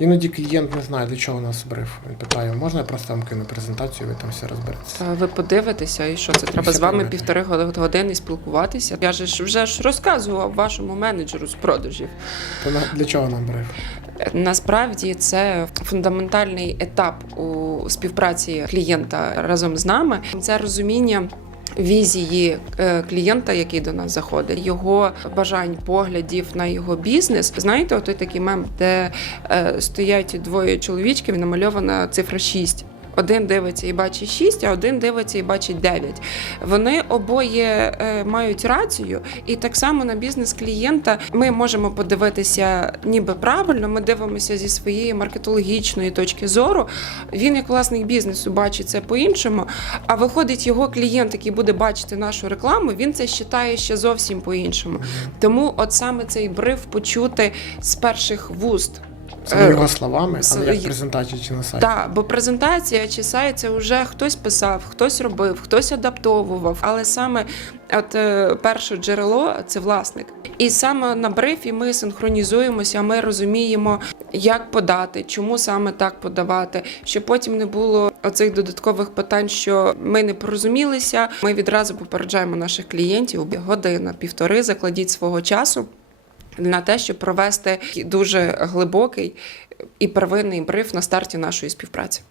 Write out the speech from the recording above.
Іноді клієнт не знає, для чого нас бриф. Він питає, можна я просто вам кину презентацію, ви там все розберетеся. Та ви подивитеся, і що це треба з вами подивитися. півтори год- години спілкуватися. Я ж вже ж розказував вашому менеджеру з продажів. То на- для чого нам бриф? Насправді це фундаментальний етап у співпраці клієнта разом з нами. Це розуміння. Візії е, клієнта, який до нас заходить, його бажань, поглядів на його бізнес. Знаєте, отой такий мем, де е, стоять двоє чоловічків, намальована цифра 6. Один дивиться і бачить 6, а один дивиться і бачить 9. Вони обоє е, мають рацію, і так само на бізнес клієнта ми можемо подивитися ніби правильно. Ми дивимося зі своєї маркетологічної точки зору. Він, як власник бізнесу, бачить це по-іншому. А виходить, його клієнт, який буде бачити нашу рекламу, він це вважає ще зовсім по-іншому. Тому, от саме цей бриф почути з перших вуст. Це не його словами, а не як презентація чи на сайті. Так, бо презентація чи сайт це вже хтось писав, хтось робив, хтось адаптовував. Але саме от е, перше джерело це власник. І саме на брифі ми синхронізуємося, ми розуміємо, як подати, чому саме так подавати, щоб потім не було оцих додаткових питань, що ми не порозумілися. Ми відразу попереджаємо наших клієнтів година, півтори закладіть свого часу. На те, щоб провести дуже глибокий і первинний бриф на старті нашої співпраці.